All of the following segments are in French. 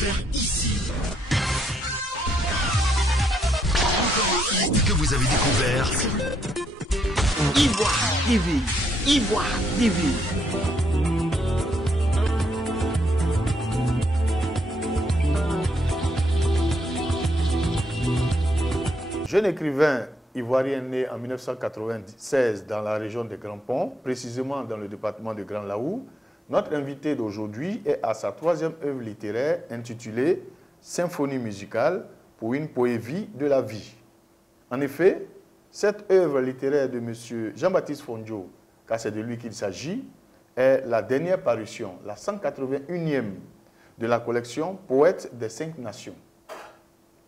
faire ici. Que vous avez découvert Ivoire TV. Ivoire TV. Jeune écrivain ivoirien né en 1996 dans la région des Grands Ponts, précisément dans le département de Grand Laou, notre invité d'aujourd'hui est à sa troisième œuvre littéraire intitulée « Symphonie musicale pour une poésie de la vie ». En effet, cette œuvre littéraire de M. Jean-Baptiste Fondjo, car c'est de lui qu'il s'agit, est la dernière parution, la 181e de la collection Poètes des 5 Nations.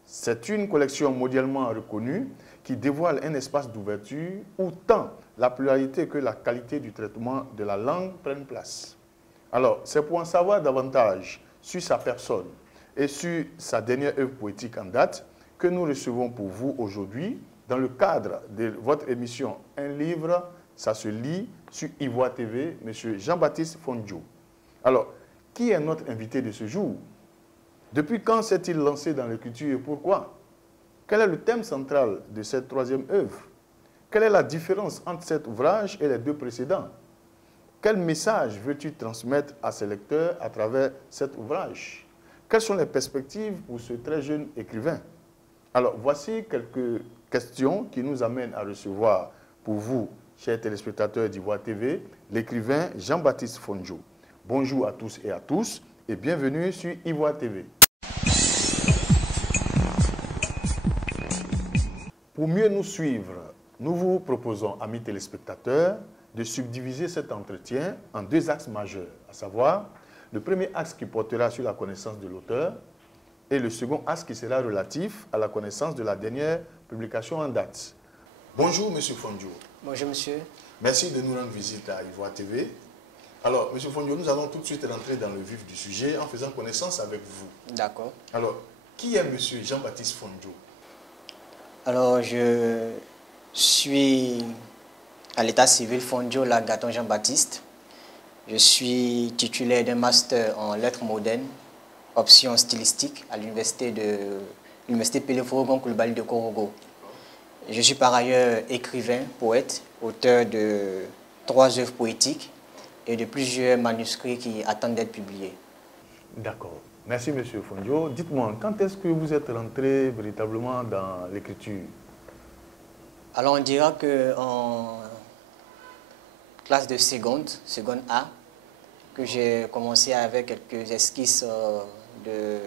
C'est une collection mondialement reconnue qui dévoile un espace d'ouverture où tant la pluralité que la qualité du traitement de la langue prennent place. Alors, c'est pour en savoir davantage sur sa personne et sur sa dernière œuvre poétique en date que nous recevons pour vous aujourd'hui dans le cadre de votre émission « Un livre, ça se lit » sur Ivoire TV, M. Jean-Baptiste Fondjo. Alors, qui est notre invité de ce jour? Depuis quand s'est-il lancé dans l'écriture et pourquoi? Quel est le thème central de cette troisième œuvre? Quelle est la différence entre cet ouvrage et les deux précédents? Quel message veux-tu transmettre à ses lecteurs à travers cet ouvrage? Quelles sont les perspectives pour ce très jeune écrivain? Alors, voici quelques questions qui nous amènent à recevoir pour vous, chers téléspectateurs d'Ivoire TV, l'écrivain Jean-Baptiste Fondjo. Bonjour à tous et bienvenue sur Ivoire TV. Pour mieux nous suivre, nous vous proposons, amis téléspectateurs, de subdiviser cet entretien en deux axes majeurs, à savoir le premier axe qui portera sur la connaissance de l'auteur et le second axe qui sera relatif à la connaissance de la dernière publication en date. Bonjour, M. Fondjo. Bonjour, monsieur. Merci de nous rendre visite à Ivoire TV. Alors, M. Fondjo, nous allons tout de suite rentrer dans le vif du sujet en faisant connaissance avec vous. D'accord. Alors, qui est M. Jean-Baptiste Fondjo? Alors, je suis à l'état civil Fondjo Lagaton Jean-Baptiste. Je suis titulaire d'un master en lettres modernes, option stylistique à l'université Peleforogon Coulibaly de Korogo. Je suis par ailleurs écrivain, poète, auteur de 3 œuvres poétiques et de plusieurs manuscrits qui attendent d'être publiés. D'accord. Merci, M. Fondjo. Dites-moi, quand est-ce que vous êtes rentré véritablement dans l'écriture? Alors, on dira qu'en classe de seconde A, que j'ai commencé avec quelques esquisses de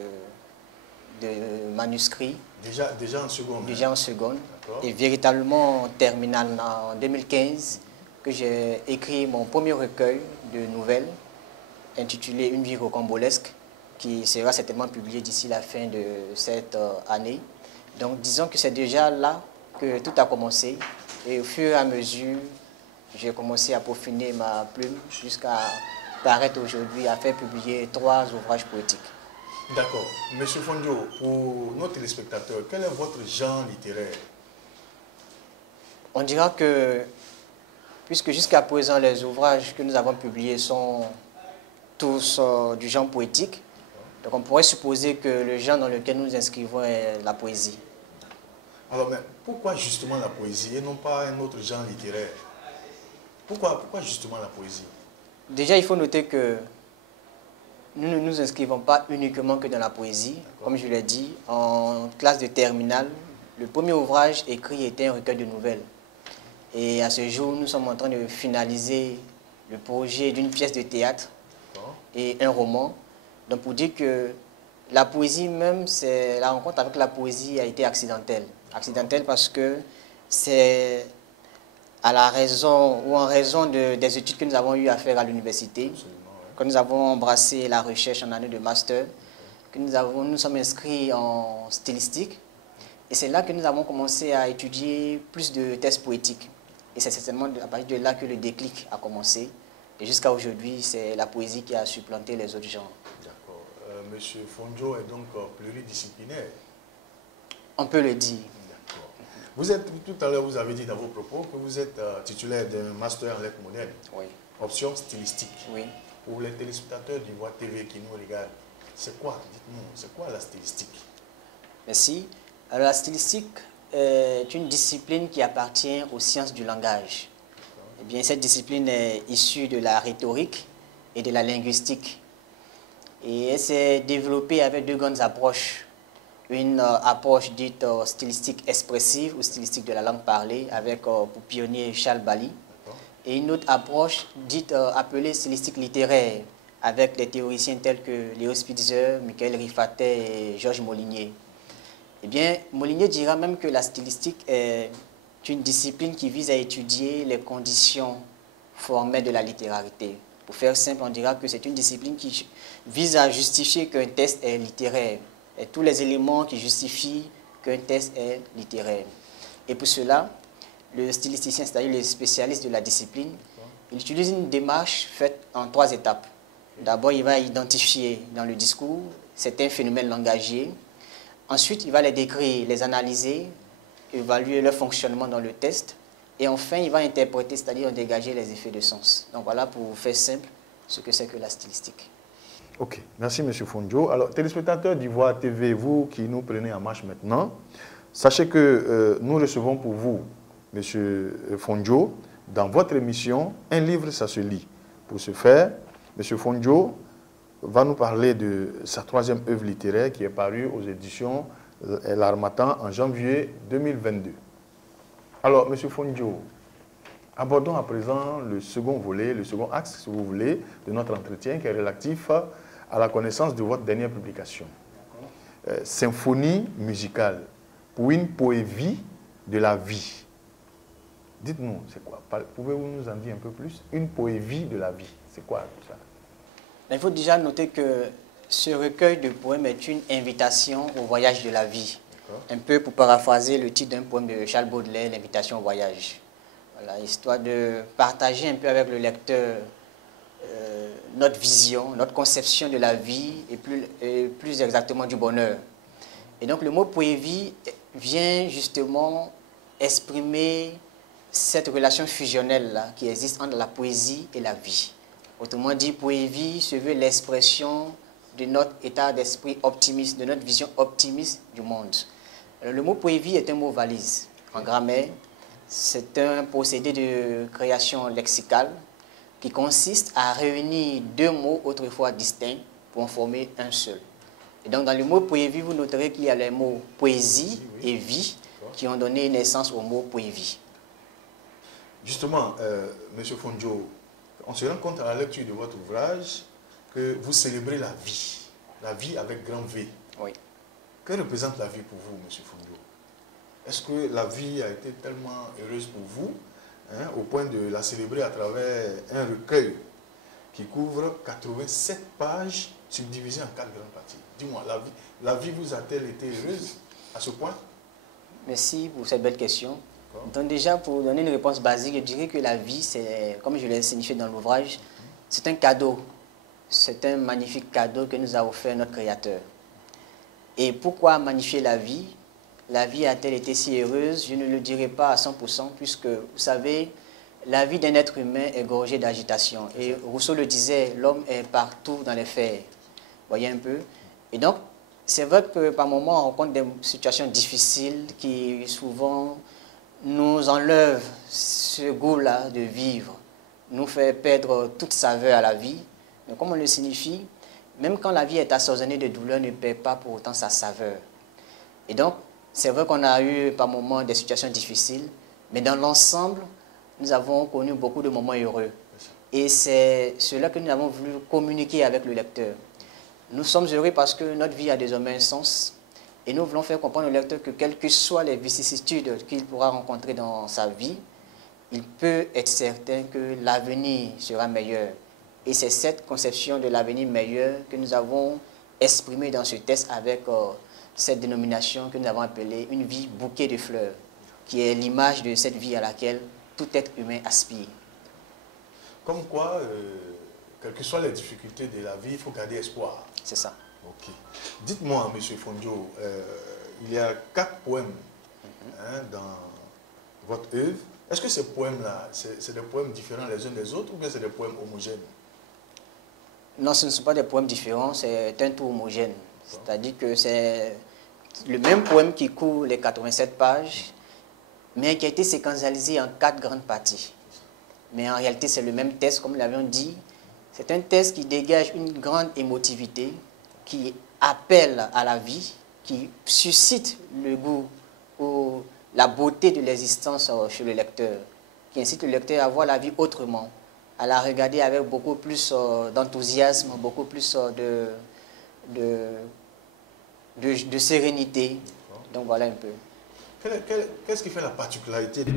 manuscrits. Déjà en seconde? Déjà en seconde. Et véritablement en terminale en 2015, que j'ai écrit mon premier recueil de nouvelles intitulé Une vie rocambolesque, qui sera certainement publié d'ici la fin de cette année. Donc disons que c'est déjà là que tout a commencé. Et au fur et à mesure, j'ai commencé à peaufiner ma plume jusqu'à paraître aujourd'hui à faire publier 3 ouvrages poétiques. D'accord. Monsieur Fondjo, pour nos téléspectateurs, quel est votre genre littéraire? On dira que, puisque jusqu'à présent les ouvrages que nous avons publiés sont tous du genre poétique, donc on pourrait supposer que le genre dans lequel nous inscrivons est la poésie. Alors, mais pourquoi justement la poésie et non pas un autre genre littéraire? Pourquoi justement la poésie? Déjà, il faut noter que nous ne nous inscrivons pas uniquement que dans la poésie. Comme je l'ai dit, en classe de terminale, le premier ouvrage écrit était un recueil de nouvelles. Et à ce jour, nous sommes en train de finaliser le projet d'une pièce de théâtre et un roman. Donc pour dire que la poésie même, la rencontre avec la poésie a été accidentelle. Accidentelle parce que c'est à la raison ou en raison des études que nous avons eu à faire à l'université, que nous avons embrassé la recherche en année de master, que nous sommes inscrits en stylistique. Et c'est là que nous avons commencé à étudier plus de textes poétiques. Et c'est certainement à partir de là que le déclic a commencé. Et jusqu'à aujourd'hui, c'est la poésie qui a supplanté les autres genres. D'accord. Monsieur Fondjo est donc pluridisciplinaire. On peut le dire. D'accord. Tout à l'heure, vous avez dit dans vos propos que vous êtes titulaire d'un master en lettres modernes. Oui. Option stylistique. Oui. Pour les téléspectateurs d'Ivoire TV qui nous regardent, C'est quoi, dites-nous, c'est quoi la stylistique? Merci. Alors la stylistique est une discipline qui appartient aux sciences du langage. Eh bien, cette discipline est issue de la rhétorique et de la linguistique. Et elle s'est développée avec deux grandes approches. Une approche dite stylistique expressive ou stylistique de la langue parlée avec pour pionnier Charles Bally. Et une autre approche dite appelée stylistique littéraire avec des théoriciens tels que Léo Spitzer, Michael Rifatet et Georges Molinier. Eh bien, Molinier dira même que la stylistique est une discipline qui vise à étudier les conditions formelles de la littérarité. Pour faire simple, on dira que c'est une discipline qui vise à justifier qu'un texte est littéraire et tous les éléments qui justifient qu'un texte est littéraire. Et pour cela, le stylisticien, c'est-à-dire le spécialiste de la discipline, il utilise une démarche faite en 3 étapes. D'abord, il va identifier dans le discours certains phénomènes langagiers. Ensuite, il va les décrire, les analyser, évaluer leur fonctionnement dans le texte. Et enfin, il va interpréter, c'est-à-dire dégager les effets de sens. Donc voilà, pour faire simple, ce que c'est que la stylistique. Ok, merci M. Fondjo. Alors, téléspectateurs d'Ivoire TV, vous qui nous prenez en marche maintenant, sachez que nous recevons pour vous, M. Fondjo, dans votre émission, un livre, ça se lit. Pour ce faire, M. Fondjo va nous parler de sa 3e œuvre littéraire qui est parue aux éditions L'Harmattan en janvier 2022. Alors, M. Fondjo, abordons à présent le second volet, le second axe, si vous voulez, de notre entretien qui est relatif à la connaissance de votre dernière publication. Symphonie musicale pour une poésie de la vie. Dites-nous, c'est quoi? Pouvez-vous nous en dire un peu plus? Une poésie de la vie, c'est quoi tout ça? Il faut déjà noter que ce recueil de poèmes est une invitation au voyage de la vie. Un peu pour paraphraser le titre d'un poème de Charles Baudelaire, L'invitation au voyage. Voilà, histoire de partager un peu avec le lecteur notre vision, notre conception de la vie et plus exactement du bonheur. Et donc le mot poésie vient justement exprimer cette relation fusionnelle là, qui existe entre la poésie et la vie. Autrement dit, poésie se veut l'expression de notre état d'esprit optimiste, de notre vision optimiste du monde. Alors, le mot poésie est un mot valise en grammaire. C'est un procédé de création lexicale qui consiste à réunir 2 mots autrefois distincts pour en former un seul. Et donc, dans le mot poésie, vous noterez qu'il y a les mots poésie et vie qui ont donné naissance au mot poésie. Justement, M. Fondjo, on se rend compte à la lecture de votre ouvrage que vous célébrez la vie avec grand V. Oui. Que représente la vie pour vous, M. Fondjo? Est-ce que la vie a été tellement heureuse pour vous, hein, au point de la célébrer à travers un recueil qui couvre 87 pages subdivisées en 4 grandes parties? Dis-moi, la vie vous a-t-elle été heureuse à ce point? Merci pour cette belle question. Donc déjà, pour donner une réponse basique, je dirais que la vie, c'est, comme je l'ai signifié dans l'ouvrage, c'est un cadeau. C'est un magnifique cadeau que nous a offert notre Créateur. Et pourquoi magnifier la vie? La vie a-t-elle été si heureuse? Je ne le dirai pas à 100%, puisque, vous savez, la vie d'un être humain est gorgée d'agitation. Et Rousseau le disait, l'homme est partout dans les fers. Vous voyez un peu? Et donc, c'est vrai que par moments, on rencontre des situations difficiles qui souvent nous enlèvent ce goût-là de vivre, nous fait perdre toute saveur à la vie. Mais comme on le signifie, même quand la vie est assaisonnée de douleur, ne perd pas pour autant sa saveur. Et donc, c'est vrai qu'on a eu par moments des situations difficiles, mais dans l'ensemble, nous avons connu beaucoup de moments heureux. Et c'est cela que nous avons voulu communiquer avec le lecteur. Nous sommes heureux parce que notre vie a désormais un sens. Et nous voulons faire comprendre au lecteur que quelles que soient les vicissitudes qu'il pourra rencontrer dans sa vie, il peut être certain que l'avenir sera meilleur. Et c'est cette conception de l'avenir meilleur que nous avons exprimée dans ce texte avec cette dénomination que nous avons appelée une vie bouquet de fleurs, qui est l'image de cette vie à laquelle tout être humain aspire. Comme quoi, quelles que soient les difficultés de la vie, il faut garder espoir. C'est ça. Ok. Dites-moi, M. Fondjo, il y a 4 poèmes hein, dans votre œuvre. Est-ce que ces poèmes-là, c'est des poèmes différents les uns des autres ou bien c'est des poèmes homogènes? Non, ce ne sont pas des poèmes différents, c'est un tout homogène. C'est-à-dire que c'est le même poème qui couvre les 87 pages, mais qui a été séquentialisé en 4 grandes parties. Mais en réalité, c'est le même texte, comme nous l'avions dit. C'est un texte qui dégage une grande émotivité, qui appelle à la vie, qui suscite le goût ou la beauté de l'existence chez le lecteur, qui incite le lecteur à voir la vie autrement, à la regarder avec beaucoup plus d'enthousiasme, beaucoup plus de sérénité. Donc voilà un peu. Qu'est-ce qui fait la particularité de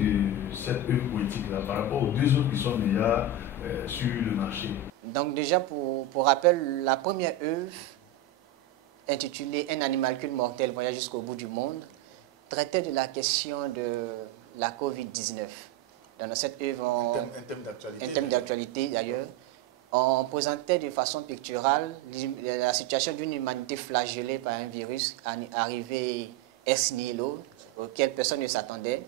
cette œuvre poétique-là par rapport aux deux autres qui sont déjà sur le marché? Donc déjà, pour rappel, la première œuvre, intitulée « Un animalcule mortel voyage jusqu'au bout du monde », traitait de la question de la Covid-19. Dans cette œuvre, un thème d'actualité d'ailleurs, on présentait de façon picturale la situation d'une humanité flagellée par un virus arrivé ex nihilo, auquel personne ne s'attendait.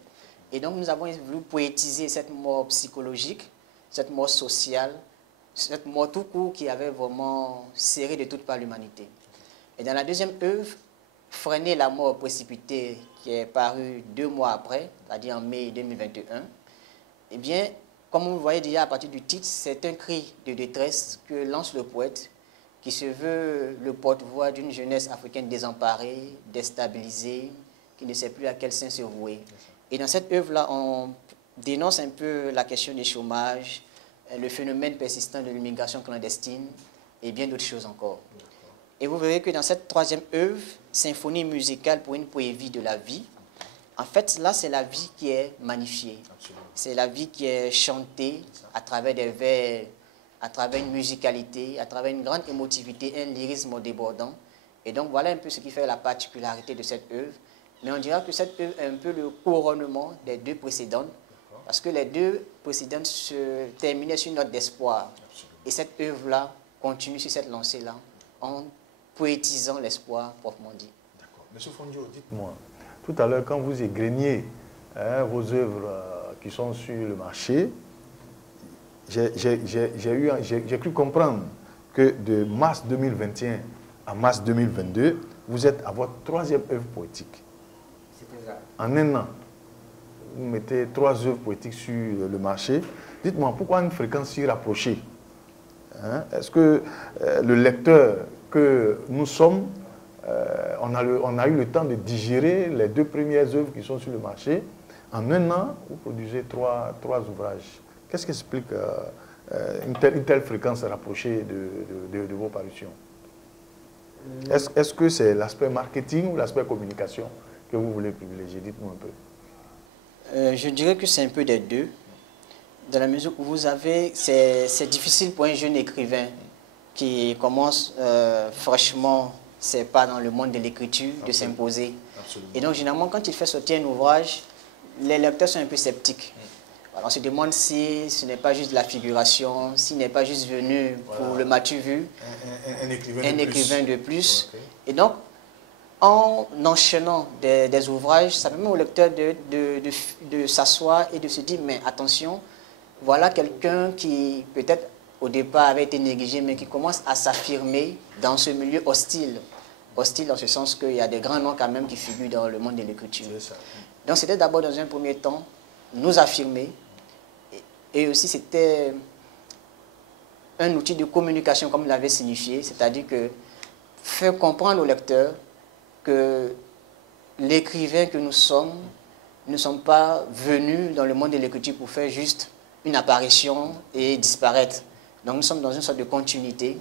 Et donc nous avons voulu poétiser cette mort psychologique, cette mort sociale, cette mort tout court qui avait vraiment serré de toutes parts l'humanité. Et dans la deuxième œuvre, Freiner la mort précipitée, qui est parue 2 mois après, c'est-à-dire en mai 2021, eh bien, comme vous le voyez déjà à partir du titre, c'est un cri de détresse que lance le poète, qui se veut le porte-voix d'une jeunesse africaine désemparée, déstabilisée, qui ne sait plus à quel sein se vouer. Et dans cette œuvre-là, on dénonce un peu la question du chômage, le phénomène persistant de l'immigration clandestine et bien d'autres choses encore. Et vous verrez que dans cette troisième œuvre, Symphonie musicale pour une poésie de la vie, en fait, là, c'est la vie qui est magnifiée. C'est la vie qui est chantée à travers des vers, à travers une musicalité, à travers une grande émotivité, un lyrisme débordant. Et donc, voilà un peu ce qui fait la particularité de cette œuvre. Mais on dira que cette œuvre est un peu le couronnement des 2 précédentes, parce que les 2 précédentes se terminaient sur une note d'espoir. Et cette œuvre-là continue sur cette lancée-là, en poétisant l'espoir proprement dit. D'accord. Monsieur Fondio, dites-moi, tout à l'heure, quand vous égréniez vos œuvres qui sont sur le marché, j'ai cru comprendre que de mars 2021 à mars 2022, vous êtes à votre 3e œuvre poétique. C'est ça. En un an, vous mettez 3 œuvres poétiques sur le marché. Dites-moi, pourquoi une fréquence si rapprochée? Est-ce que le lecteur que nous sommes, on a eu le temps de digérer les 2 premières œuvres qui sont sur le marché? En un an, vous produisez 3 ouvrages. Qu'est-ce qui explique une telle fréquence rapprochée de vos parutions? Est-ce que c'est l'aspect marketing ou l'aspect communication que vous voulez privilégier? Dites-moi un peu. Je dirais que c'est un peu des deux, dans la mesure où vous avez, c'est difficile pour un jeune écrivain qui commence fraîchement ses pas dans le monde de l'écriture de s'imposer. Et donc généralement quand il fait sortir un ouvrage, les lecteurs sont un peu sceptiques. Alors, on se demande si ce n'est pas juste de la figuration, s'il n'est pas juste venu pour le m'as-tu vu, un écrivain de plus. Okay. Et donc, en enchaînant des ouvrages, ça permet au lecteur de s'asseoir et de se dire, mais attention, voilà quelqu'un qui peut-être au départ avait été négligé, mais qui commence à s'affirmer dans ce milieu hostile. Hostile dans ce sens qu'il y a des grands noms quand même qui figurent dans le monde de l'écriture. Donc c'était d'abord dans un premier temps, nous affirmer, et aussi c'était un outil de communication comme il l'avait signifié, c'est-à-dire que faire comprendre au lecteur que l'écrivain que nous sommes ne sommes pas venus dans le monde de l'écriture pour faire juste une apparition et disparaître. Donc nous sommes dans une sorte de continuité.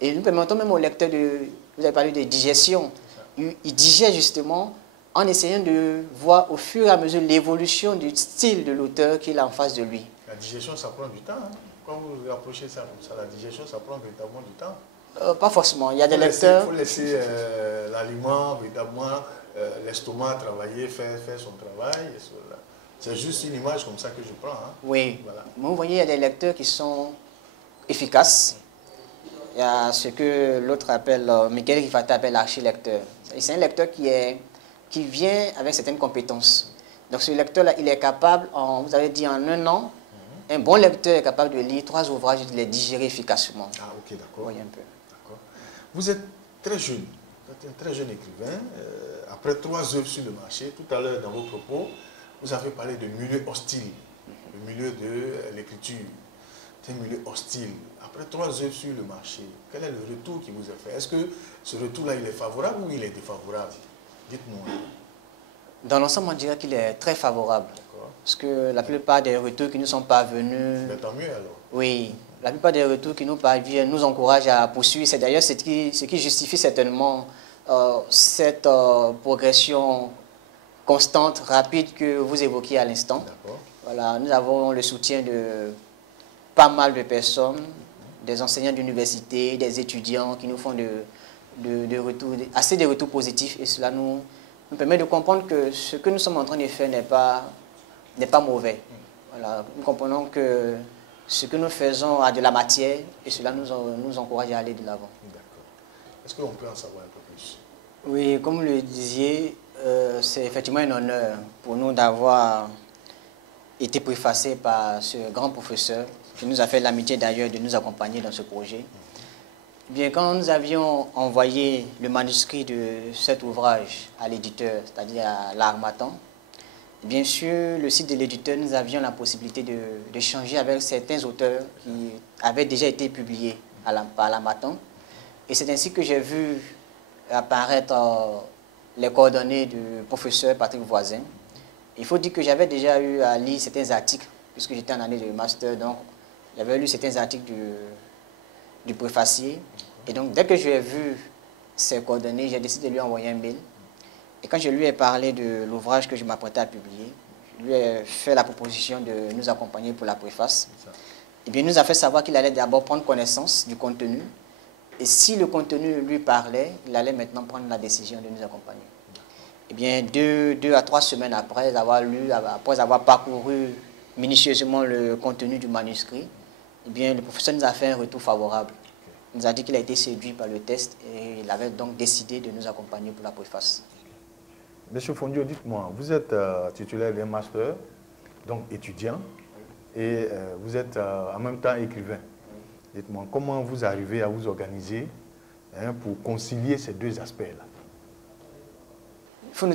Et nous permettons même au lecteur de, vous avez parlé de digestion, il digère justement en essayant de voir au fur et à mesure l'évolution du style de l'auteur qu'il a en face de lui. La digestion, ça prend du temps. Hein? Quand vous approchez ça comme ça, la digestion, ça prend véritablement du temps. Pas forcément. Il y a des lecteurs... Il faut laisser l'aliment, véritablement, l'estomac travailler, faire son travail. C'est juste une image comme ça que je prends. Hein? Oui. Voilà. Vous voyez, il y a des lecteurs qui sont efficaces. Il y a ce que l'autre appelle, Michael Rifata appelle l'archilecteur. C'est un lecteur qui vient avec certaines compétences. Donc ce lecteur-là, il est capable, vous avez dit en un an, un bon lecteur est capable de lire 3 ouvrages et de les digérer efficacement. Ah, ok, d'accord. Oui, un peu. D'accord. Vous êtes très jeune, vous êtes un très jeune écrivain. Après 3 œuvres sur le marché, tout à l'heure dans vos propos, vous avez parlé de milieu hostile, le milieu de l'écriture. C'est un milieu hostile. Après 3 œuvres sur le marché, quel est le retour qui vous est fait? Est-ce que ce retour-là, il est favorable ou il est défavorable? Dites-moi. Dans l'ensemble, on dirait qu'il est très favorable. Parce que la plupart des retours qui nous sont parvenus... Mais tant mieux alors. Oui, la plupart des retours qui nous parviennent nous encouragent à poursuivre. C'est d'ailleurs ce qui justifie certainement cette progression constante, rapide que vous évoquiez à l'instant. Voilà, nous avons le soutien de pas mal de personnes, des enseignants d'université, des étudiants qui nous font assez de retours positifs, et cela nous permet de comprendre que ce que nous sommes en train de faire n'est pas mauvais. Voilà, nous comprenons que ce que nous faisons a de la matière et cela nous encourage à aller de l'avant. D'accord. Est-ce qu'on peut en savoir un peu plus? Oui, comme vous le disiez, c'est effectivement un honneur pour nous d'avoir été préfacé par ce grand professeur qui nous a fait l'amitié d'ailleurs de nous accompagner dans ce projet. Bien, quand nous avions envoyé le manuscrit de cet ouvrage à l'éditeur, c'est-à-dire à l'Harmattan, bien sûr, le site de l'éditeur, nous avions la possibilité d'échanger avec certains auteurs qui avaient déjà été publiés par l'Harmattan. Et c'est ainsi que j'ai vu apparaître les coordonnées du professeur Patrick Voisin. Il faut dire que j'avais déjà eu à lire certains articles, puisque j'étais en année de master, donc j'avais lu certains articles du préfacier. Et donc, dès que j'ai vu ces coordonnées, j'ai décidé de lui envoyer un mail. Et quand je lui ai parlé de l'ouvrage que je m'apprêtais à publier, je lui ai fait la proposition de nous accompagner pour la préface. Et bien, il nous a fait savoir qu'il allait d'abord prendre connaissance du contenu. Et si le contenu lui parlait, il allait maintenant prendre la décision de nous accompagner. Et bien, 2 à 3 semaines après avoir parcouru minutieusement le contenu du manuscrit, eh bien, le professeur nous a fait un retour favorable. Il nous a dit qu'il a été séduit par le test et il avait donc décidé de nous accompagner pour la préface. Monsieur Fondio, dites-moi, vous êtes titulaire d'un master, donc étudiant, et vous êtes en même temps écrivain. Dites-moi, comment vous arrivez à vous organiser pour concilier ces 2 aspects-là? Il faut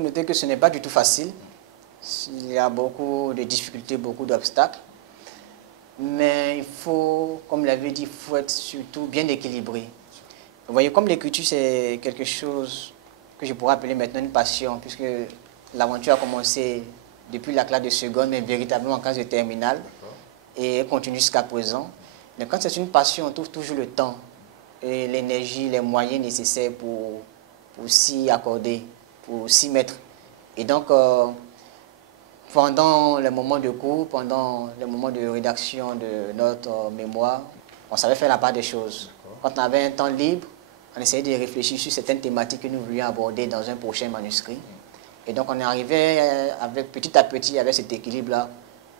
noter que ce n'est pas du tout facile. Il y a beaucoup de difficultés, beaucoup d'obstacles. Mais il faut, comme l'avait dit, il faut être surtout bien équilibré. Vous voyez, comme l'écriture, c'est quelque chose que je pourrais appeler maintenant une passion, puisque l'aventure a commencé depuis la classe de seconde, mais véritablement en classe de terminale, et continue jusqu'à présent. Mais quand c'est une passion, on trouve toujours le temps et l'énergie, les moyens nécessaires pour s'y accorder, pour s'y mettre. Et donc, pendant les moments de cours, pendant les moments de rédaction de notre mémoire, on savait faire la part des choses. Quand on avait un temps libre, on essayait de réfléchir sur certaines thématiques que nous voulions aborder dans un prochain manuscrit. Et donc, on est arrivé petit à petit avec cet équilibre-là,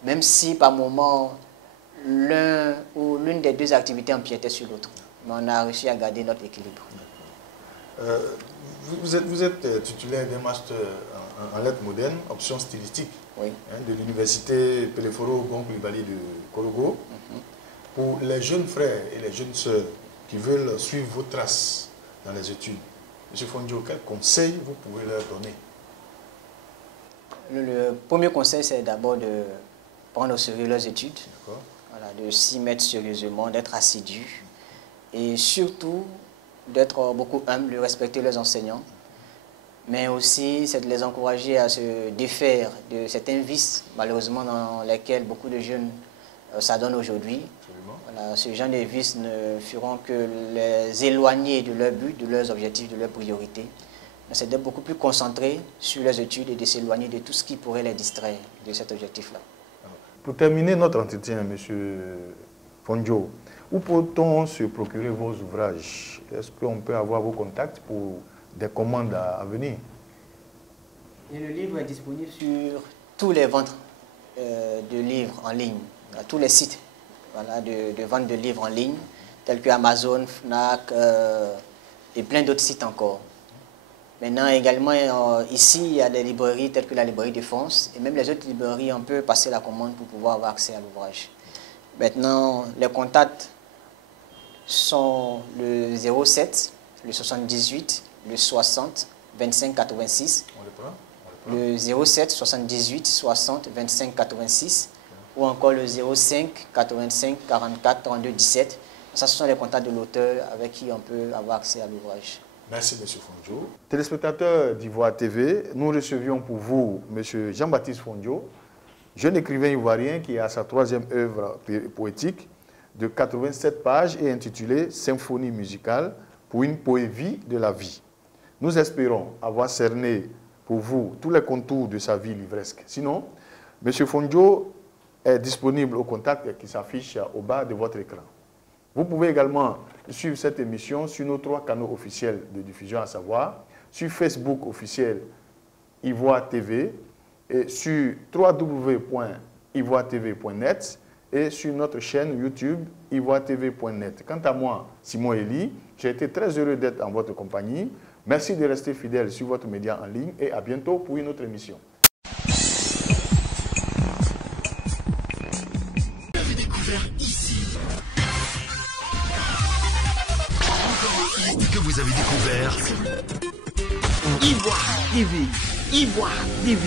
même si par moment, l'un ou l'une des 2 activités empiétait sur l'autre. Mais on a réussi à garder notre équilibre. Vous êtes titulaire d'un master en lettres modernes, option stylistique, oui. De l'université Peleforo Gon-Coulibaly de Korogo. Pour les jeunes frères et les jeunes sœurs qui veulent suivre vos traces dans les études, M. Fondio, quels conseils vous pouvez leur donner? Le premier conseil, c'est d'abord de prendre au sérieux leurs études, voilà, de s'y mettre sérieusement, d'être assidu et surtout d'être beaucoup humble, de respecter leurs enseignants, mais aussi c'est de les encourager à se défaire de certains vices, malheureusement dans lesquels beaucoup de jeunes s'adonnent aujourd'hui. Voilà, ce genre de vices ne feront que les éloigner de leur but, de leurs objectifs, de leurs priorités. C'est d'être beaucoup plus concentré sur leurs études et de s'éloigner de tout ce qui pourrait les distraire de cet objectif-là. Pour terminer notre entretien, M. Fondio, où peut-on se procurer vos ouvrages? Est-ce qu'on peut avoir vos contacts pour des commandes à venir? Et le livre est disponible sur tous les ventes de livres en ligne, à tous les sites, voilà, de vente de livres en ligne, tels que Amazon, Fnac et plein d'autres sites encore. Maintenant, également, ici, il y a des librairies telles que la librairie de France et même les autres librairies, on peut passer la commande pour pouvoir avoir accès à l'ouvrage. Maintenant, les contacts sont le 07, le 78, le 60, 25 86. On le prend. Le 07 78 60 25 86 ou encore le 05 85 44 32 17. Ça, ce sont les contacts de l'auteur avec qui on peut avoir accès à l'ouvrage. Merci, M. Fondio. Téléspectateurs d'Ivoire TV, nous recevions pour vous M. Jean-Baptiste Fondio, jeune écrivain ivoirien qui a sa troisième œuvre poétique de 87 pages et intitulée Symphonie musicale pour une poésie de la vie. Nous espérons avoir cerné pour vous tous les contours de sa vie livresque. Sinon, M. Fondio est disponible au contact qui s'affiche au bas de votre écran. Vous pouvez également suivre cette émission sur nos 3 canaux officiels de diffusion, à savoir sur Facebook officiel Ivoire TV et sur www.ivoiretv.net et sur notre chaîne YouTube ivoiretv.net. Quant à moi, Simon Elie, j'ai été très heureux d'être en votre compagnie. Merci de rester fidèle sur votre média en ligne et à bientôt pour une autre émission. Vous avez découvert ici. Que vous avez découvert Ivoire TV. Ivoire TV.